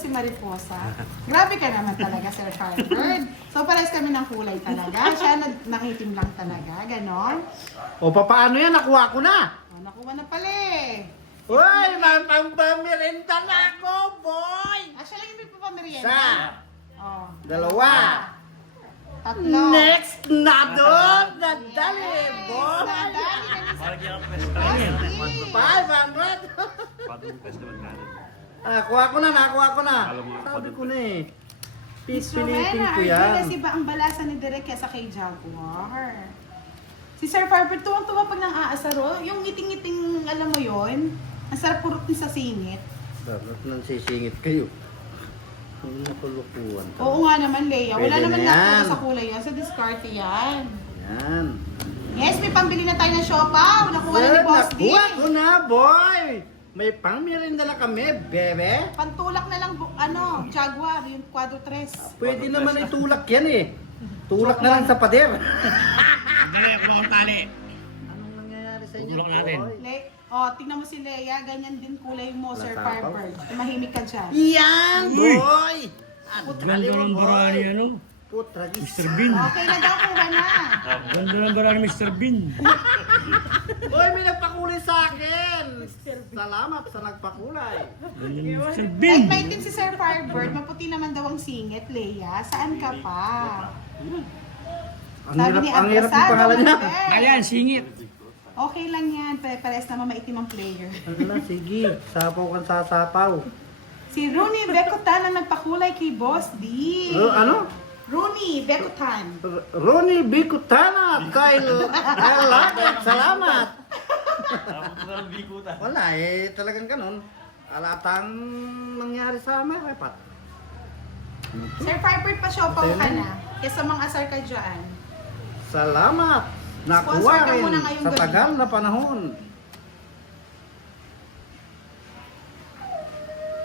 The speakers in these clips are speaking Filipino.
si Mariposa. Grabe ka naman talaga, Sir Harvard. So, pares kami ng kulay talaga. Siya nakitim lang talaga, ganon. O, paano yan? Nakuha ko na. Oh, nakuha na pala eh. Uy, pang-pamirinda na ako, boy! Siya lang yung may papamerienda. Isa. Oh. Dalawa. Tatlo. Next na doon! Nadali, boy! Nadali kami sa... $500! Kuha ko na, nakuha ko na. Sabi ko na eh. Pipilitin ko yan. Kasi ba ang balasa ni Derek kesa kay Jaguar? Si Sir Farber, tuwang-tuwa pag nang aasaro. Yung ngiting-ngiting, alam mo yon, ang sarap purot sa singit. Dapat nang sisingit kayo. Ang nakulukuhan. Oo nga naman, Leia. Wala Pwede naman na yan. nakuha sa kulay yan. Sa discard yan. Yan. Yes, may pambili na tayo ng siopaw. Nakuha na ni Boss D. Nakuha ko na, boy! May pang-merinda na kami, bebe. Pantulak na lang, Jaguar, yung Quadro 3. Pwede naman itulak yan eh. Tulak na lang sa pader. Dali, kuha ang tali. Anong nangyayari sa inyo, Tulak natin. boy? Tingnan mo si Leia. Ganyan din kulay mo, Sir Natapaw. Farber. Tumahimik ka dyan. Yan, Uy! boy! Ganda ng bara ni ano, Putra, Mr. Bean. Okay na daw, kuha na. Ganda ng bara ni Mr. Bean. Boy, may nagpakulay sa akin. Salamat sa nagpakulay. Ganda ni Mr. Kahit Bean. maitim si Sir Firebird, maputi naman daw ang singit, Leia. Saan ka pa? Ang hirap yung pangalan niya. Ayan, singit. Okay lang yan. Pares naman maitim ang player. Ano, sige. Sapaw kang sasapaw. Si Rooney Becotan ang nagpakulay kay Boss D. Ano? Rooney Becotan. Ronnie Bicutana. Kyle Lapet. Salamat. Wala eh. Talagang ganun. Alatang nangyari sa may repat. Sir Firebird, pa-siopaw ka na. Kesa mga asar ka dyan. Salamat. Nakuha Sponsor ka rin muna ngayong sa gabi. tagal na panahon.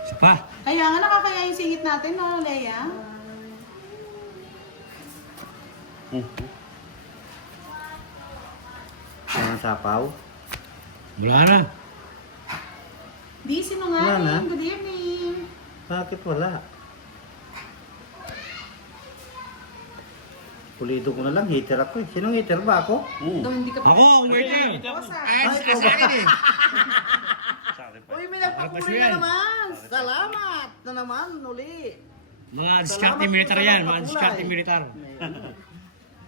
Isa pa. Kaya nga nakakaya yung singit natin, no, Leia? Mga sapaw. Wala na. Di, sino nga Wala na? rin? Good evening. Bakit wala? Pulido ko na lang, hater ako eh. Sinong hater ba ako? Hindi ka pa. Ako, ang waiter. Bosa. Ay, sa akin eh. Uy, may nagpakulay na naman! Salamat na naman, uli. Mga discarding militar yan, mga discarding militar.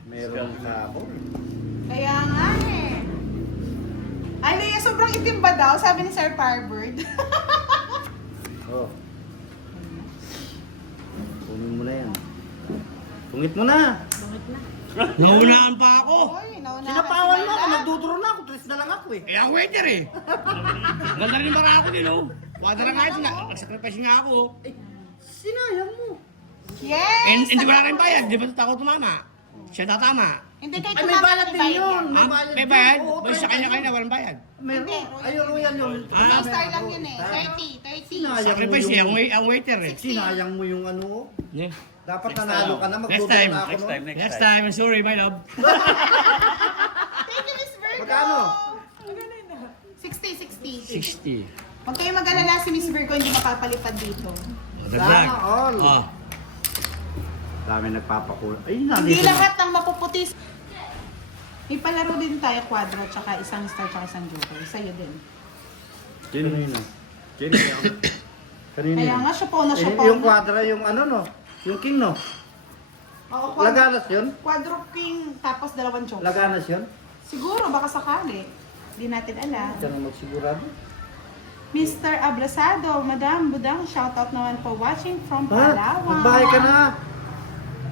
Meron sa ako. Kaya nga eh. Ay, Leia, sobrang itim ba daw? Sabi ni Sir Firebird. Oh. Kunin mo na yan. Tungit mo na. Naunaan pa ako. Oy, nauna Sinapawan mo ako, nagduduro na ako. Tulis na lang ako eh. Eh, ang waiter eh. Ganda rin bara ako din, oh. Wala na nga ito, nag-sacrifice nga ako. Sinayang mo. Yes! Hindi ko na rin bayad, di ba ako tumama? Siya tatama. Hindi kayo Ay, may bayad din yun. yan. May bayad? Oo, Boy, sa kanya-kanya, walang bayad. Meron. Ayun, yan yun. Ah. Star lang yun eh. 30. Sinayang mo Sacrifice eh, yung... ang waiter eh. Sinayang mo yung ano. Yeah. Dapat nanalo ka na, Next magduduro time. na ako. Next time, no? Next time, I'm sorry, my love. Thank you, Miss Virgo! Magkano? 60. 60. Huwag kayo mag-alala si Miss Virgo, hindi makapalipad dito. Sana all. Oh. Dami nagpapakulay. Ay, Hindi nandito. lahat ng mapuputi. May palaro din tayo, quadro, tsaka isang star, tsaka isang joker. Sa'yo din. Kanino? Kanino Kaya yun? nga, siya Eh, po yung na. kwadra, yung ano no? Yung king no? Oo, quadro, Laganas yun? quadro king, tapos dalawang joker. Laganas yun? Siguro, baka sakali. Hindi natin alam. Diyan ang magsigurado. Mr. Abrasado, Madam Budang, shoutout naman po watching from Ha? Palawan. Magbahay ka na!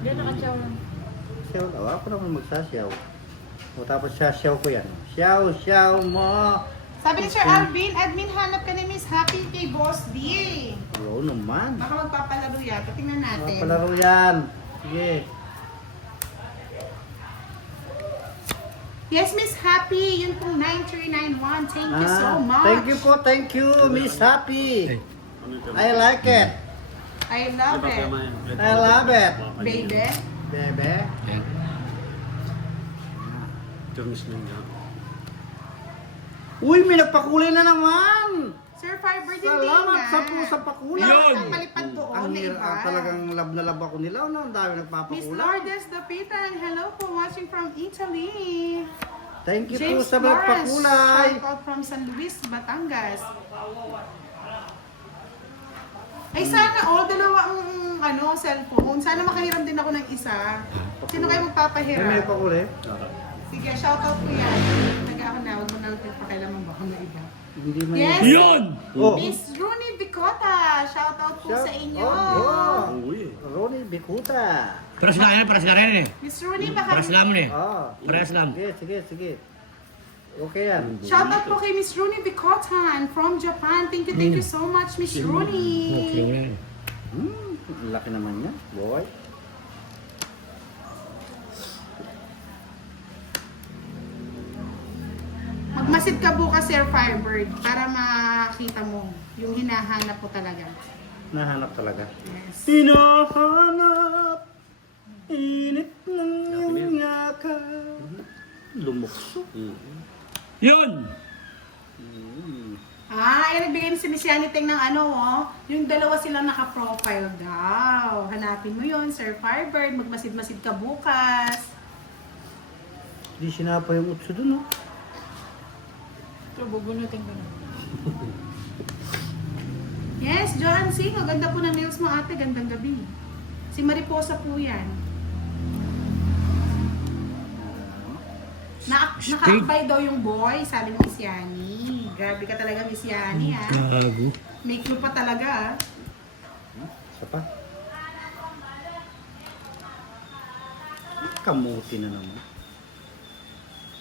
Hindi, nakachaw lang. Siyaw daw. Ako naman magsasyaw. O tapos sasyaw ko yan. Siyaw mo! Sabi ni Sir Alvin, admin hanap ka ni Miss Happy kay Boss D. Oo naman. Baka magpapalaro yata. Tingnan natin. Palaro yan. Sige. Yes, Miss Happy. Yun pong 9391. Thank you so much. Thank you po. Thank you, Miss Happy. I like it. I love it. I love it. Baby. Bebe. Uy, may nagpakulay na naman! Sir Fiber din Salamat nga. sa pusa pakulay! Yun. Ang palipad doon Ang na iba. talagang love na love ako nila. Ano? Ang dami Miss nagpapakulay. Lourdes Dapitan, hello po, watching from Italy. Thank you po James sa Flores, nagpakulay. shout out from San Luis, Batangas. Ay sana dalawang cellphone. Sana makahiram din ako ng isa. Sino kayo May magpapahiram? pakulay? Sige, shout out po yan. Nag-ako na, huwag mo na pakialaman baka na iba. Hindi man Yes! Yun! Oh. Miss Rooney Bicota, shout out po sa inyo. Uy. Ronnie Bikuta. Para sila rin eh. Miss Rooney, Para baka sila mo eh. Oh. Parehas lang. Sige. Okay yan. shout out po kay Miss Rooney Bicotan from Japan. Thank you so much, Miss Rooney. Ang laki naman niya. Boy. Magmasid ka bukas, Sir Firebird, para makita mo yung hinahanap ko talaga. Nahanap talaga. Yes. Hinahanap. Init ng iyong yakap. Lumukso. Yun! Yung nagbigay ni si Miss Yani Teng ng yung dalawa silang naka-profile daw. Hanapin mo yun, Sir Firebird. Magmasid-masid ka bukas. Di sinapa yung utso dun, oh. Ito, bubunutin ko na. Yes, Joanne Sino. Ganda po ng nails mo, ate. Gandang gabi. Si Mariposa po yan. Naka-akbay daw yung boy, sabi ni Miss Yani. Grabe ka talaga, Miss Yani, ha? Gago. May clue pa talaga, ha? Isa pa. Kamuti na naman.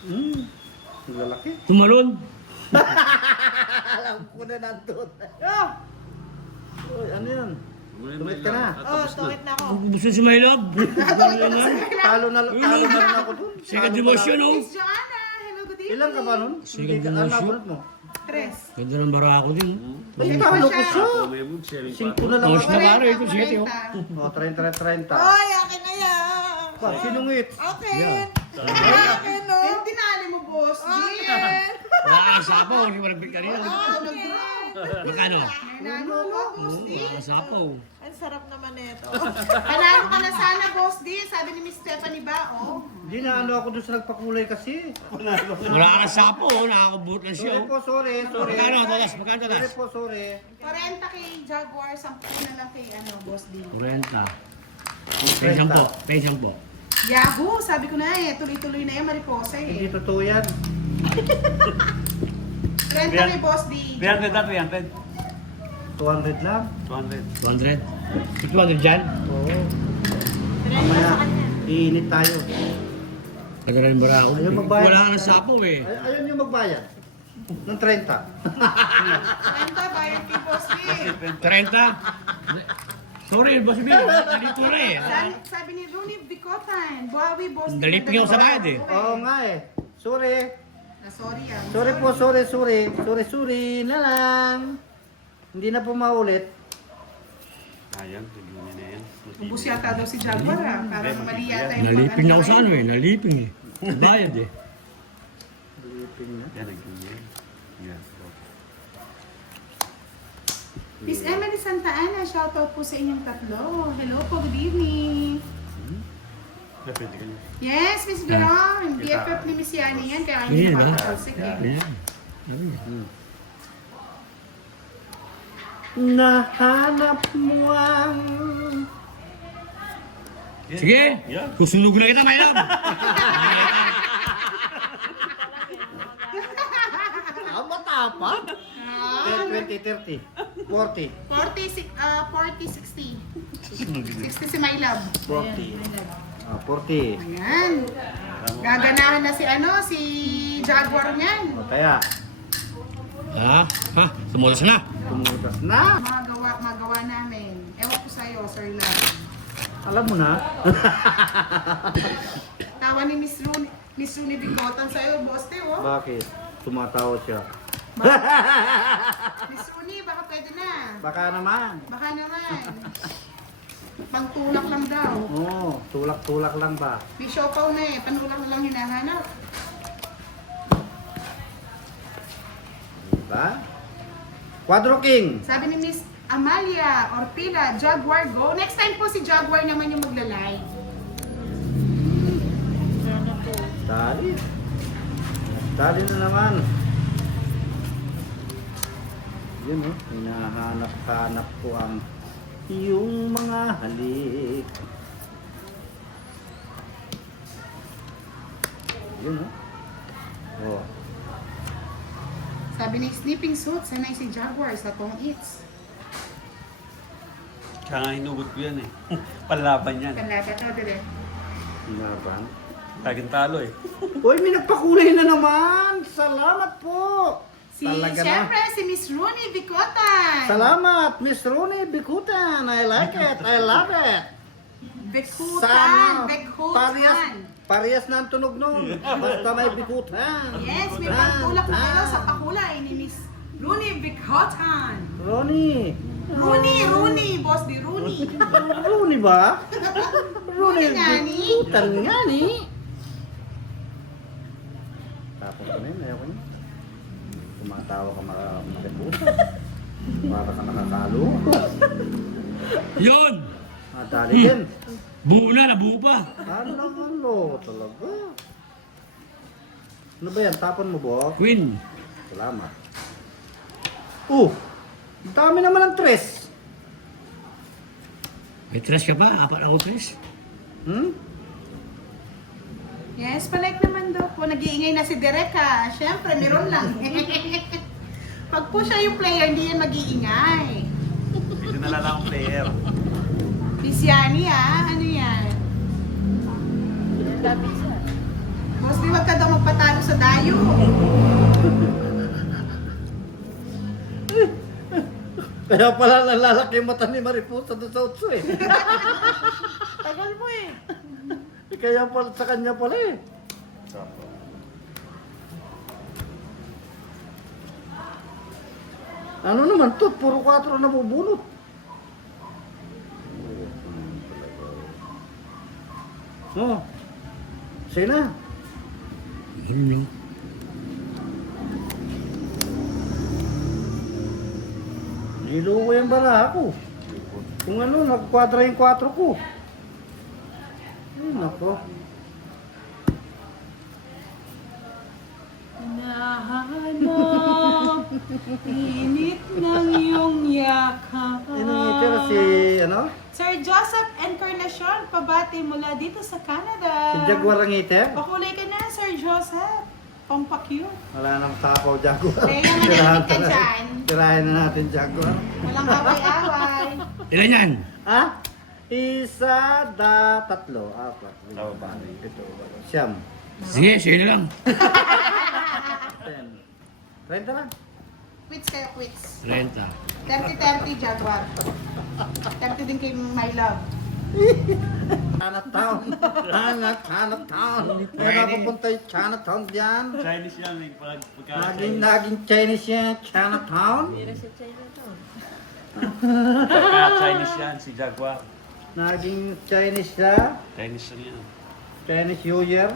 Ang lalaki. Tumalon. Alam ko na nandun. Uy, ano yan? Tumit ka na. Tungit na ako. Gusto si My Love. Talo na rin ako dun. Second demotion, oh. Miss Joanna, hello, good evening. Ilan ka ba nun? Sige, Hindi ka, demotion. nabunot mo? Tres. Ganda ng bara ako din. Ay, Ikaw talo ko siya. siya. 5 na lang Oh, ako. siya. Pare, ito siya, tiyo. Oh, 30. Ay, akin na yan. Ba, sinungit. Akin. Yeah. Akin, no? Eh, tinali mo, boss. Akin. Wala ka ng sapaw. Hindi mo nagbig kanina. Magkano? Nanalo mo, boss D. Wala ka ng sapaw. Ang sarap naman nito. Panalo ka na sana, boss D. Sabi ni Miss Stephanie ba, Hindi na ano ako doon sa nagpakulay kasi. Wala ka ng sapaw. Nakakabuot lang siya. Sorry po, sorry. Magkano, Todas? Magkano, Todas? Sorry po, sorry. 40 kay Jaguar, 10 na lang kay boss D. 40. Pension po. Yahoo! Sabi ko na tuloy-tuloy na yan, Mariposa Hindi eh. totoo yan. 30 kay boss D. 300 na, 300. 200 lang. 200? 200 dyan? Oo. Pinayos sa kanya. Iinit tayo. Pagkara yung bara ako. Ayaw magbayad. Wala ka ng sapaw eh. Ayun yung magbayad. Ng 30. 30, bayad kay boss D. 30? Sorry, boss B. Dito na eh. Sabi ni Rooney Bicotan, Buawi, boss D. Dalipin ako sa bayad eh. Oo nga eh. Sorry. Sorry ah. Sorry po, sorry na lang. Hindi na po maulit. Ayan, tignan na yan. Ubus yata daw si Jaguar ah. Parang mali yata yung Naliping ako sa ano eh. Naliping eh. Bayad eh. Lipin na. Miss Emily Santa Ana, shoutout po sa inyong tatlo. Hello po, good evening. Yes, Miss Brown. BFF ni Miss Yani yan, kaya hindi Ayan, na ah. pagkakalsik eh. Ayan. Ayan. Nahanap mo ang... Sige, susunog na kita, my love. Matapang. 20, 30, 40. 60. 60 si My Love. 40. 40. Ayan. Gaganahan na si Jaguar niyan. O, kaya, Ha? Sumulas na. tumutas na. Magawa namin. Ewan ko sa'yo, Sir Love. Alam mo na. Tawa ni Miss Rooney Bigotan sa'yo, Boss Teo. Bakit? Tumatawa siya. Miss Rooney, baka pwede na. Baka naman. Baka naman. Pagtulak lang daw. Oo, tulak-tulak lang ba? May siopaw na eh. Panulak na lang hinahanap. Diba? Quadro King. Sabi ni Miss Amalia Orpila, Jaguar go. Next time po si Jaguar naman yung magla-live. Dali. Dali na naman. Yun oh, hinahanap-hanap ko ang iyong mga halik. Yun oh. Oh. Sabi ni Sleeping Suit, sanay si Jaguar sa Tong Eats. Kaya nga hinugot ko yan eh. Panlaban yan. Kanlata to, dire. Laban. Laging talo eh. Uy, may nagpakulay na naman! Salamat po! Si, Talaga na. syempre, si Miss Rooney Bicotan. Salamat, Miss Rooney Bikutan. I like it. I love it. Bikutan. Parehas, Bikutan. parehas na ang tunog nun. Basta may bikutan. Yes, may pagtulak na kayo sa pakulay ni Miss Rooney Bicotan. Ronnie. Rooney, boss di Rooney. Rooney ba? Rooney nga ni. Bikutan nga ni. Tapos ko na yun, ayaw ko na. Tumatawa ka makibutan. Para ka nakakalo. Yun! Madali din. Buo na, nabuo pa. Ano naman lo, talaga. Ano ba yan? Tapon mo ba? Queen. Salamat. Ang dami naman ng tres. May tres ka pa? Apat ako tres? Yes, palike naman daw po. Nag-iingay na si Derek ha. Siyempre, meron lang. Pag po siya yung player, hindi yan mag-iingay. Ito na lang ang player. Lisiani ha, ano yan? Boss, di wag ka daw magpatalo sa dayo. Kaya pala nalalaki yung mata ni Mariposa doon sa utso eh. Tagal mo eh. Kaya pala sa kanya pala eh. Ano naman to? Puro 4 na bubunot. Oh. Sige na. Ano? Nilo ko yung bala ako. Kung ano, nagkwadra yung 4 ko. Ay, nako. Nahanap, init ng iyong yakap. Yan ang itira si, ano? Sir Joseph Encarnacion, pabati mula dito sa Canada. Si Jaguar ang iter. Pakulay ka na, Sir Joseph. Pampakyo. Wala nang takaw, Jaguar. Kaya naman nalipit ka dyan. Tirahin na natin, Jaguar. Walang away-away. Ilan yan? Ha? 1, 2, 3, 4, 5, 6, 7, 8, 9. Sige, sige na lang. 10. 30 lang. Quits kayo, quits. 30. 30-30, Jaguar. 30 din kay My Love. Chinatown. Chinatown. Kaya napupunta yung Chinatown dyan. Chinese yan. Naging Chinese yan. Chinatown. Hindi na sa Chinatown. Chinese yan, si Jaguar. Naging Chinese siya. Chinese yan. Chinese New Year.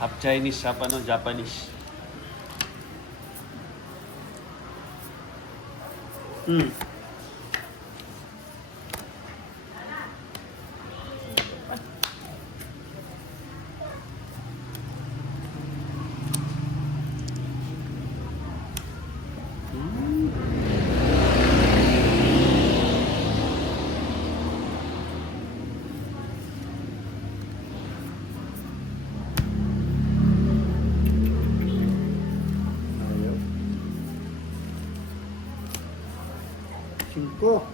Half Chinese, half ano, Japanese. Ayaw. 5.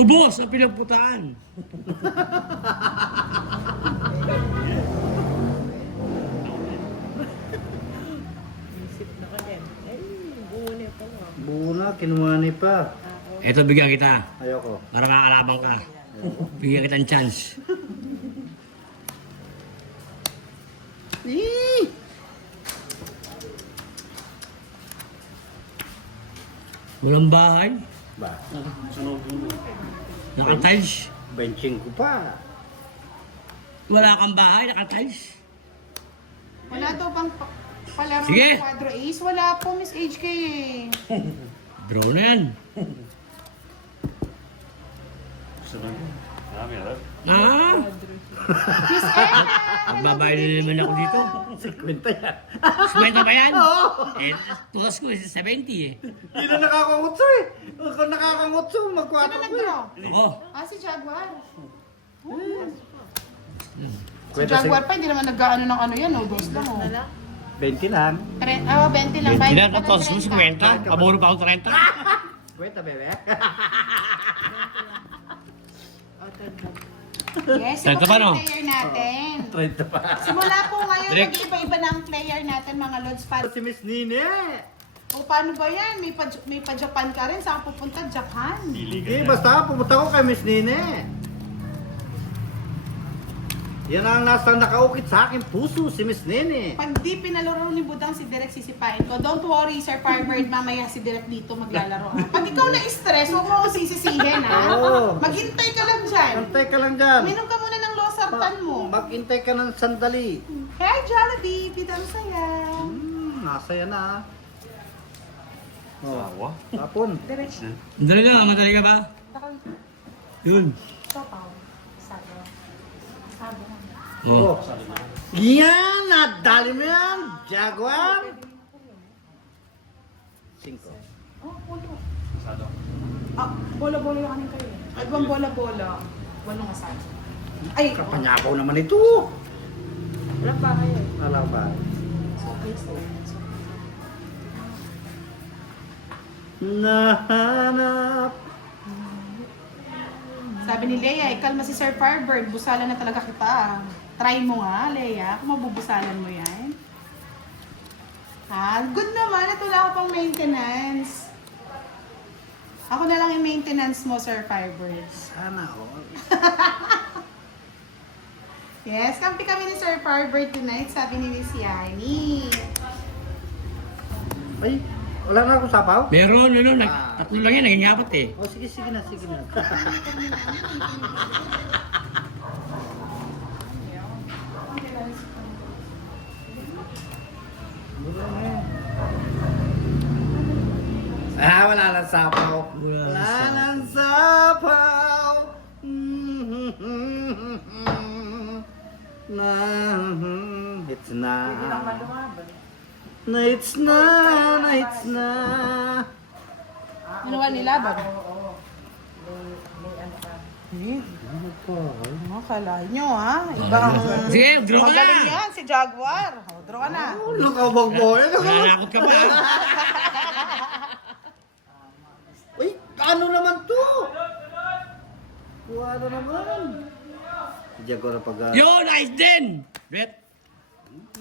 Ubos ang pinagputaan. Isip na ka din. Ay, buo niya pa nga. Buo na, kinuha ni pa. Ito, bigyan kita. Ayoko. Para makakalaban ka. Bigyan kita ng chance. Walang bahay. Ba, Naka-tiles. benching ko pa. Wala kang bahay, nakatiles. Wala daw bang palaro Sige. ng Quadro Ace? Wala po, Miss HK eh. Draw na yan. Ah, Miss Ella! magbabayad na naman ako dito. 50 yan. Sweldo ba yan? Oo. Eh, tuwas ko 70 eh. Hindi na nakakangutso eh. Kung nakakangutso, Sino mag-4 ko eh. nag-draw? Ako. Ah, si Jaguar. Si Kwenta Jaguar pa, hindi naman nag-ano ng ano yan, no? Dos lang, oh. 20 lang. 20 lang. Kahit Tingnan pa ko, ng tuwas ko 30. 50. Paburo pa ako 30. Kwenta, bebe. Yes, Saan iba ka pa, pa no? yung player natin. 30 pa. Simula po ngayon, Direct. nag-iba-iba na ang player natin, mga Lods. Si Miss Nine. O paano ba yan? May pa-Japan ka rin. Saan ka pupunta? Japan. Hindi, basta pumunta ko kay Miss Nine. Yan ang nasa nakaukit sa akin puso, si Miss Nene. Pag di pinalaro ni Budang si Direk, sisipain ko. Don't worry, Sir Firebird, mamaya si Direk dito maglalaro. Ah. Pag ikaw na-stress, huwag mo akong sisisihin, ha? Oo. Maghintay ka lang dyan. Antay ka lang dyan. Minom ka muna ng losartan mo. Maghintay ka ng sandali. Hey, Jollibee, bidang saya. Nasaya na. Oh, tapon. Direk, Madali ka, madali ka ba? Yun. topaw. Sado. Sado. Oh. Oh. Yan! Nadali mo yan! Jaguar! 5. Oh, polo. Ah, bola-bola yung kanin kayo. Ay, bang bola-bola. Walong asado. Ay, Kapanyabaw naman ito! Wala pa kayo. Alam ba? Nahanap. sabi ni Leia, ikalma si Sir Firebird, busalan na talaga kita. Try mo nga, Leia, kung mabubusalan mo yan. Ah, good naman at wala ka pang maintenance. Ako na lang yung maintenance mo, Sir Firebird. Sana all. Yes, kampi kami ni Sir Firebird tonight, sabi ni Miss Yani. Ay, wala na akong sapaw? Meron, tatlo lang yan, naging apat eh. Oh, sige, sige na, sige na. Wala lang sapaw. Wala lang sapaw. Na, it's na. Na, it's na, na, it's na. Ano nga nilaban? Kala nyo ha? Ibang... Sige, draw ka na. Magaling yan, si Jaguar. O, draw ka na. Oh, nakabag mo. Nananakot ka pa. Uy, ano naman to? Kuha na naman. Si Jaguar ang pag... Yo, nice din. Bet.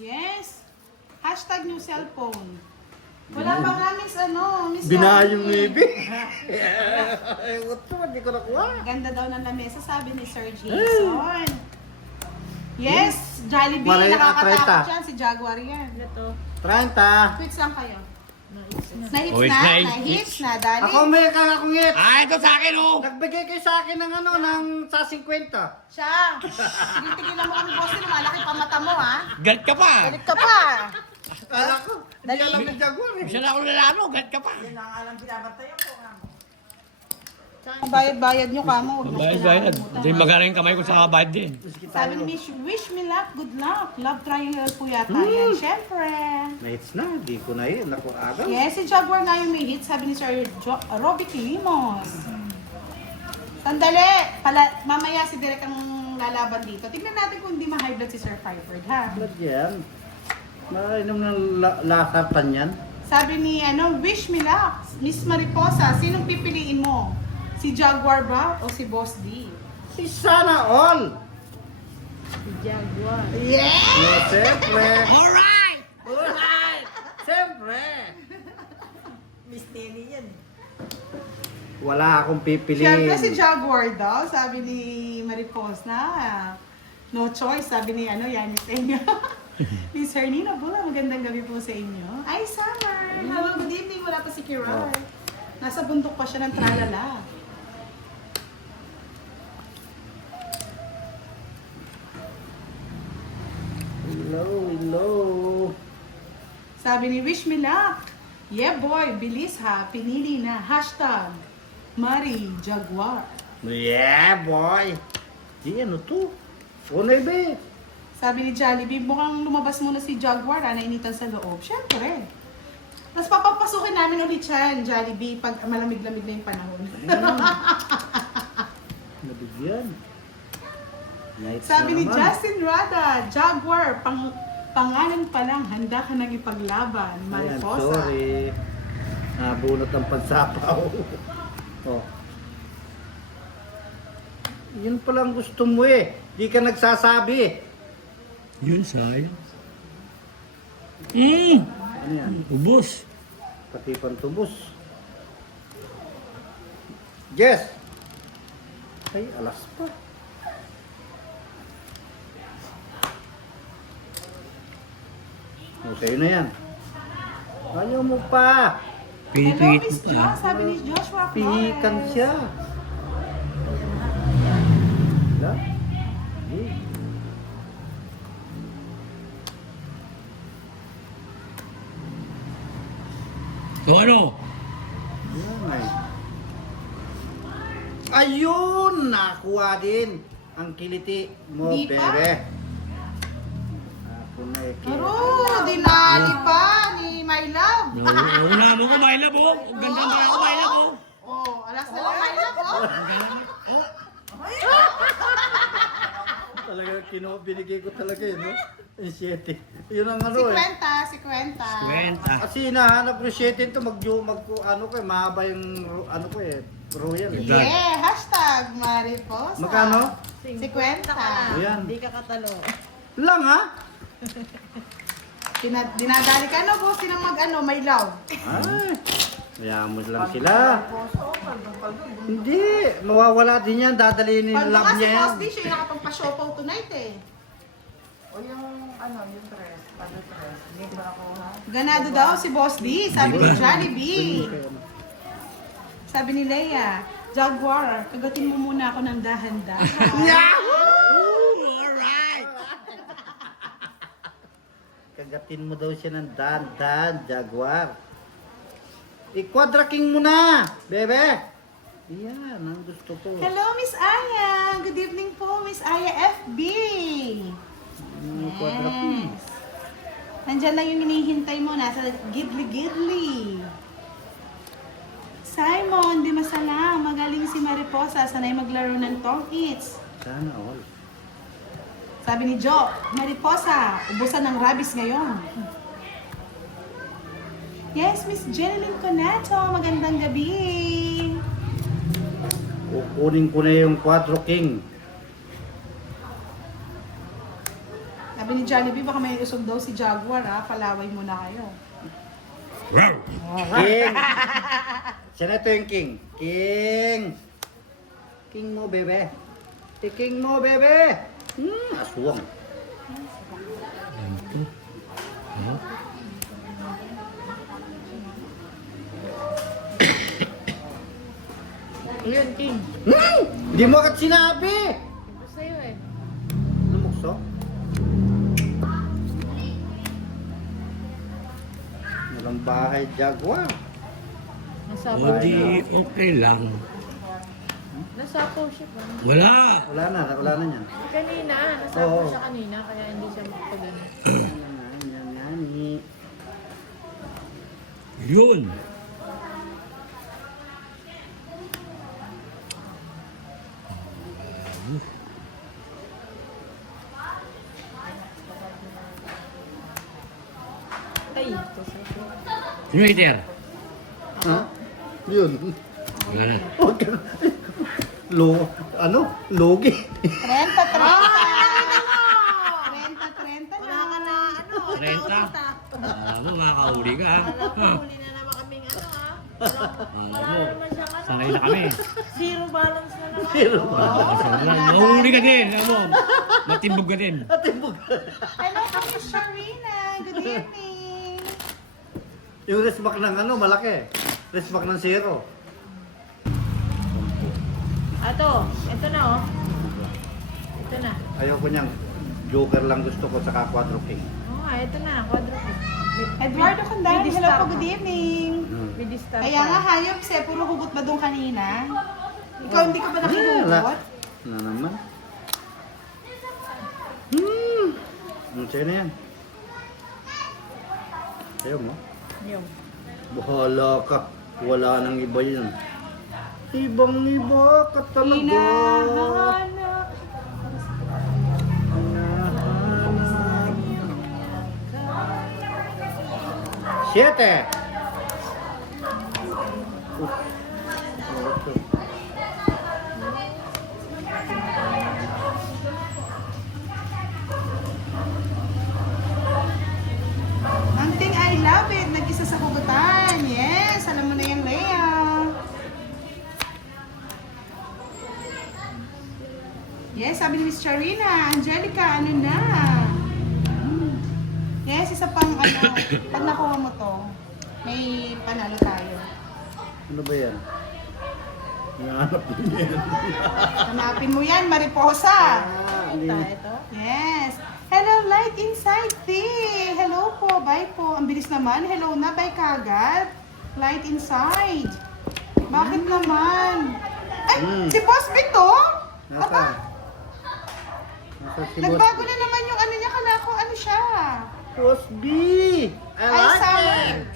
Yes. Hashtag new cellphone. Wala pa nga, Miss ano, Miss Binayong Yani. navy. Ito, hindi ko nakuha. Ganda daw ng lamesa, sabi ni Sir Jason. Yes, Jollibee, Malay- nakakatakot 30. yan, si Jaguar yan. Ano to? 30. Tweets lang kayo. Nais na. Na-hits Oh, na, nice. na-hits na, dali. Ako may kakakungit. Ah, ito sa akin oh. Nagbigay kayo sa akin ng ano, ng sa 50. Siya, tigil-tigilan mo kami, boss, lumalaki pa mata mo, ha? Galit ka pa. Galit ka pa. Kala ko, hindi alam ni Jaguar eh. Isa na ako nalalo, galit ka pa. Ang bayad-bayad nyo, kamo. Huwag mo Bayad. kinakalimutan. Hindi magana yung kamay ko sa kabayad din. Sabi ni Miss, wish me luck, good luck. Love triangle po yata yan, syempre. Nights na, di ko na yun. Naku, agad. Yes, si Jaguar nga yung may hit, sabi ni Sir Robic Limos. Sandali, mamaya si Direk ang lalaban dito. Tignan natin kung hindi ma-high blood si Sir Firebird, ha? Ba't yan? Mainom ng lasartan yan. Sabi ni, wish me luck. Miss Mariposa, sinong pipiliin mo? Si Jaguar ba o si Boss D? Si Sana All. Si Jaguar. Yeah! No, siyempre. Alright! Alright! Siyempre. Miss Nelly yan. Wala akong pipiliin. Siyempre si Jaguar daw, sabi ni Mariposa na. No choice, sabi ni Yani Peña. Ni Sir Nino Bula, magandang gabi po sa inyo. Ay, Summer! Hello, good evening. Wala pa si Kirar. Nasa bundok pa siya ng tralala. Sabi ni Wish Me Luck. Yeah boy, bilis ha. Pinili na. Hashtag Mari Jaguar. Yeah, boy. Di ano to? Unay ba? Sabi ni Jollibee, mukhang lumabas muna si Jaguar, nainitan sa loob. Siyempre. Tapos papapasukin namin ulit yan, Jollibee, pag malamig-lamig na yung panahon. Nabigyan. Nice Sabi ni naman. Justin Rada, Jaguar, pangalan pa lang, handa ka nang ipaglaban. Ayan, Mariposa. sorry. Nabunot ang pansapaw. Oh. Yun palang gusto mo eh. Di ka nagsasabi. Yun, sayang. Ano yan? Ubos. Pati pantubos. Yes! Ay, alas pa. O, sa'yo na yan. Ayaw mo pa. Hello, Pinipihit mo Miss pa. Jo. Sabi ni Joshua Flores. Pihikan siya. Wala? Hindi. So ano? Yan ay. Ayun! Nakuha din ang kiliti mo, Di pa? bebe. Ako na Pero, dinali pa ni My Love. Una mo ko, my love, oh. Ang ganda ba ako, my love, oh. Oh, alas na lang, My Love, oh. Talaga, binigay ko talaga yun, no? Yung 7. Yun ang ano Si eh. Kwenta. Kwenta. Kasi hinahanap ko yung 7 to, ano ko eh, mahaba yung, ano ko eh, royal eh. Yeah, hashtag Mariposa. Magkano? 50. Ayan. Hindi ka katalo. Lang ha? Dinadali ka na, boss. Sinang My Love. Ay, mayamon lang sila. Hindi, mawawala din yan, dadalhin yung Pag love nga si niya yan. Boss D, siya yung nakapagpa-shopaw tonight eh. Ganado daw si Boss D, sabi ni Jollibee. Sabi ni Leia, Jaguar, kagatin mo muna ako ng dahan-dahan. Ooh, alright. Kagatin mo daw siya ng dan-dan, Jaguar. I-quadra king mo na, bebe. Yan, ang gusto ko. Hello, Miss Aya. Good evening po, Miss Aya FB. Quadra king. Yes. Nandyan lang yung hinihintay mo, nasa gidli-gidli. Simon, di masalang. Magaling si Mariposa. Sanay maglaro ng Tom Eats. Sana all. Sabi ni Jo, Mariposa, ubusan ng rabies ngayon. Yes, Miss Jeneline Conato. Magandang gabi. Kukunin ko na yung 4 king. Sabi ni Jollibee, baka may usog daw si Jaguar, ha? Palaway muna kayo. King. Siya na ito yung king. King. King mo, bebe. King mo, bebe. Aswang. Ayun, King. Hindi mo agad sinabi. Ito sa'yo eh. Lumukso? Walang bahay, Jaguar. Nasapaw O di, siya. okay lang. Nasapaw siya ba? Wala. Wala na yan. Kanina, nasapaw Oo. siya kanina, kaya hindi siya makapagano. Yan. Yun. Ay, ito sa'yo. Sino hater? Ha? Yun. Wala na. Huwag ka. Logi. 30. 30 Wala ka na, ano, 30? Ano, makakauli ka. Alam ko, huli na naman kaming ano ha. Wala naman siyang ano. Sanay na kami. Zero balance na naman. Zero. Mahuli ka din. Ano mo? Matimbog ka din. Hello, Miss Sharina. Good evening. Yung resmack ng malaki. Resmack ng 0. Ito na oh. Ito na. Ayaw ko niyang joker lang gusto ko saka 4 king. Oo nga, ito na, quadruple. Eduardo Condal, With hello star po, pa. good evening. With this star Kaya pa. nga, hayop, se, puro hugot ba doon kanina? Ikaw, hindi ka ba Wala. nakihugot? Na naman. Ang sa'yo na yan. Sa'yo mo? Yung. Bahala ka. Wala nang iba yun. Ibang iba ka talaga. Hinahanap. Siete. Anting, I love it. Nag-isa sa hugutan. Yes, alam mo na yan, Lea. Yes, sabi ni Miss Charina, Angelica, ano na? Yes, isa pang ano, pag nakuha mo to, may panalo tayo. Ano ba yan? Hinahanap din yan. Hanapin mo yan, Mariposa. Ito. Yes. Hello, Light Inside Tea. Hello po, bye po. Ang bilis naman. Hello na, bye kagad. Light Inside. Bakit naman? Ay, si Boss Bito? Nasa? Nasa si Boss Nagbago na naman yung ano niya. Kala ko ano siya. Boss B! I Ay, like summer. it!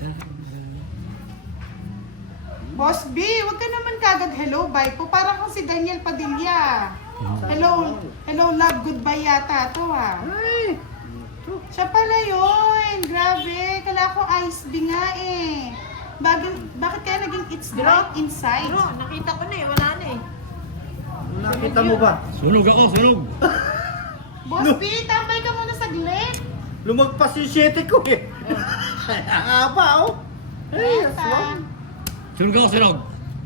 Boss B, wag ka naman kagad hello, bye po. Parang kang si Daniel Padilla. Hello, hello, love, goodbye yata to ha. Ay! Siya pala yun. Grabe. Kala ko ice B nga eh. Bakit kaya naging it's light inside? Bro, nakita ko na eh. Wala na eh. Nakita mo ba? Sunog ako, sunog. Boss B, tambay ka muna saglit. Lumagpas yung 7 ko eh. Ang haba oh. Ay, Beta. aswang. Sunog ako, sunog.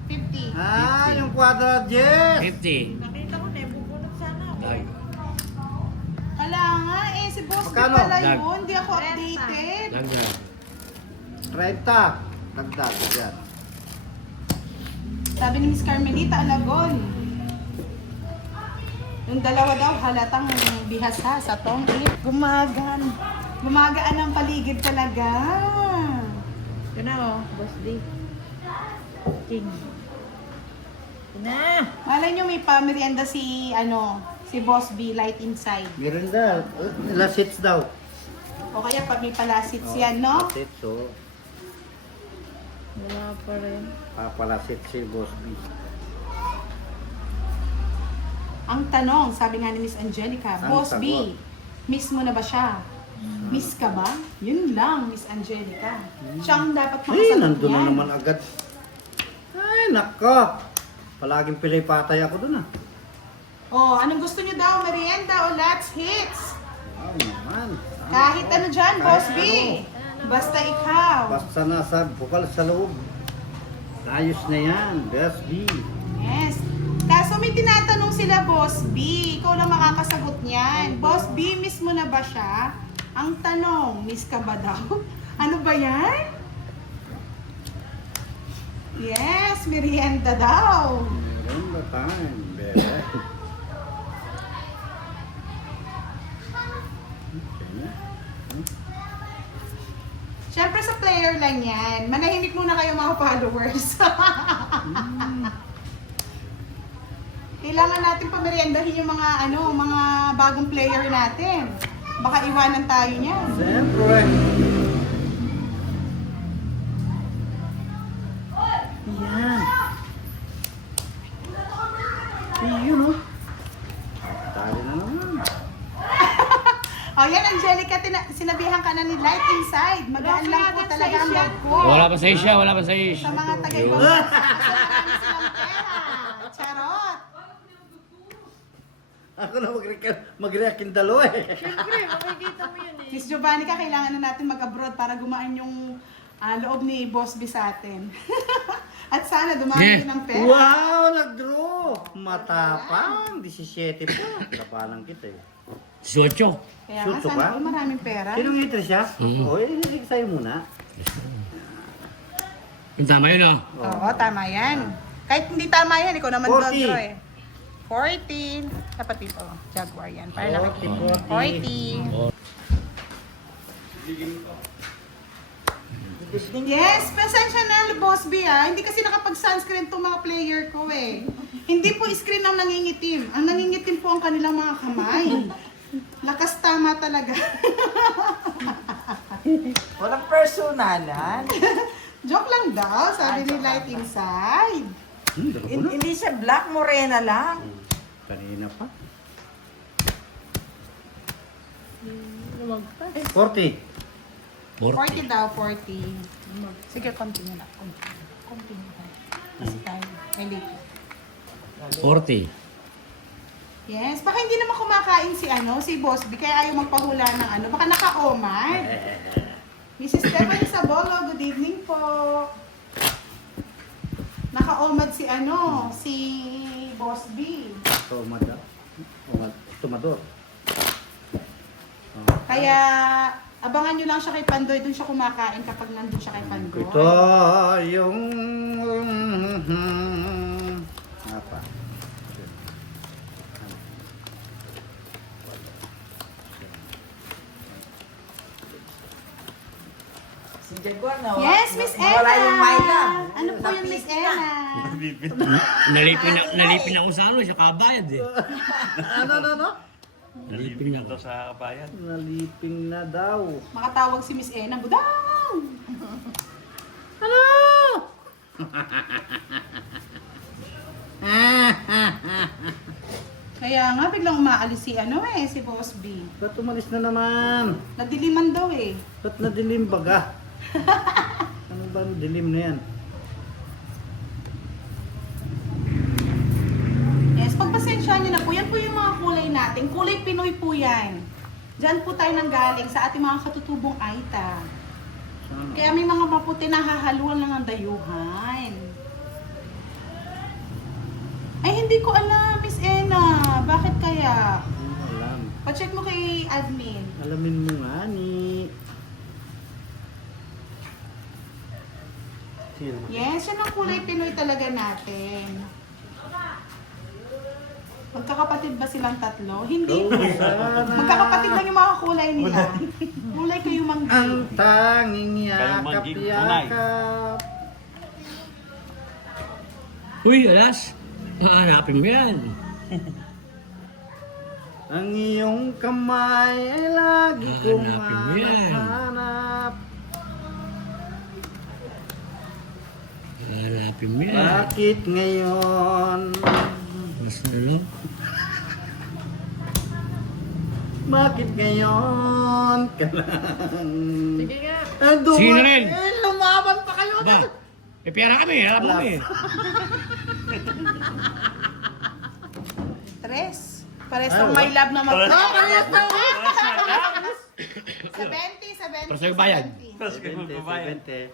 50. Ah, yung quadrant, 50. Nakita ko na eh. Bubunot sana ako. Ay. Wala nga eh. Si Boss B Magkano? pala Dag. yun. Hindi ako updated. Lang na. 30. Dagdag, yan. Sabi ni Miss Carmelita Alagon. Yung dalawa daw halatang bihasa sa tong gumagaan ang paligid talaga. Ito na oh. Boss D. King. Ito na. Malay nyo may pamerienda si si Boss B Light Inside. Meron daw. Last hits daw. O kaya pag may palasits yan, no? Last hits, oh. Wala pa rin. Papalasit si Boss B. Ang tanong, sabi nga ni Miss Angelica, Ang Boss B, sagot. miss mo na ba siya? Miss ka ba? Yun lang, Miss Angelica. Siya ang dapat Ay, makasagot nandun na yan. naman agad. Ay, nako. Palaging pilay patay ako dun ah. Oh, anong gusto niyo daw? Merienda o Let's Hits? Wow naman. Kahit ano dyan, Kahit Boss B. ano. Basta ikaw. Basta nasa bukal sa loob. Ayos na yan, Boss B. Yes. Kaso may tinatanong sila, Boss B. Ikaw lang makakasagot niyan. Boss B, miss mo na ba siya? Ang tanong, miss ka ba daw? Ano ba yan? Yes, merienda daw. Meron ba time, bebe? Okay. Siyempre sa player lang yan. Manahimik muna kayo mga followers. Kailangan natin pameriendahin yung mga mga bagong player natin. Baka iwanan tayo niyan. Siyempre. Yan. Yun oh. Tali na naman. O yan, Angelica, sinabihan ka na ni Light Inside. Magaan lang po talaga ang love ko. Wala pa sa isya, wala pa sa ish. Sa mga taga-ibang bansa, marami silang pera. Charot. Ako na mag-react yung dalawa eh. Siyempre, makikita mo yun eh. Miss Giovanni ka, kailangan na natin mag-abroad para gumaan yung loob ni Boss B sa atin. At sana dumami din ang pera. Wow, nag-draw! Matapang, 17 pa. Kapalang kita eh. 18. Kaya nga, Suto sana ba? all maraming pera. Sinong hitri siya? Oo, hindi sa'yo muna. Yung tama yun, oh. Oo, tama yan. Kahit hindi tama yan, ikaw naman 40. mag-draw eh. 14. Dapat dito, Jaguar yan. Para nakikita. 40. Yes, pasensya na, Boss B ah. Hindi kasi nakapag-sunscreen tong mga player ko eh. Hindi po screen ang nangingitim. Ang nangingitim po ang kanilang mga kamay. Lakas tama talaga. Walang personalan. Joke lang daw, sabi ni Light Inside. Dalawa na. Hindi siya black, morena lang. Kanina pa. Lumagpas. 40. 40 daw, 40. Sige, continue na. Continue na. Kasi tayo, may late. 40. Yes, baka hindi naman kumakain si Boss B, kaya ayaw magpahula ng baka naka-omad. Mrs. Stephanie Sabolo, good evening po. Naka-omad si Boss B. Tumador. Kaya abangan nyo lang siya kay Pandoy, dun siya kumakain kapag nandun siya kay Pandoy. Ito yung... Apa? Si Jaguar na. Yes, Miss Ella! Wala yung Myla. Ano po yun, Miss Ella? Nalipin ako sa ano, sa kabayad eh. Ano? Nalipin ako. sa kabayan. Naliping na daw. Makatawag si Miss Ella, budang! Ano? Kaya nga, biglang umaalis si Boss B. Ba't umalis na naman? Nadiliman daw eh. Ba't nadilim baga? Ano ba ang dilim na yan? Yes, pagpasensyahan nyo na po, yan po yung mga kulay natin. Kulay Pinoy po yan. Diyan po tayo nanggaling sa ating mga katutubong Aita. Sana? Kaya may mga maputi na hahaluan lang ng dayuhan. Ay, hindi ko alam, Miss Ena. Bakit kaya? Hindi alam. Pa-check mo kay admin. Alamin mo nga ni... Yes, yan ang kulay Pinoy talaga natin. Magkakapatid ba silang tatlo? Hindi Oh, po. sana. Magkakapatid lang yung mga kulay nila. Kulay kayo Ang manggig. tanging Kayong mangging tunay. yakap-yakap. Uy, alas. Hanapin mo yan. Ang iyong kamay ay lagi kong Hanapin mo yan. hanap. Hanapin mo yan. Bakit ngayon? Mas na lang. Bakit ngayon ka lang? Sige nga. Sino rin? Lumaban pa kayo. Ba? Eh, pera kami. Harap mo kami. Tres. Pares ng my love na mag- Parehas na. 70. Para sa'yo bayad. 70, 70.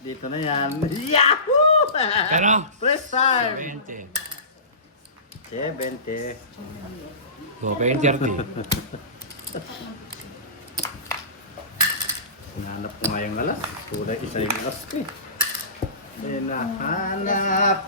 Dito na yan. Yahoo! Pero, Press time. 20. 70. O, 30. Hinanap ko nga yung alas. Kulay isa yung alas ko eh. Hinahanap.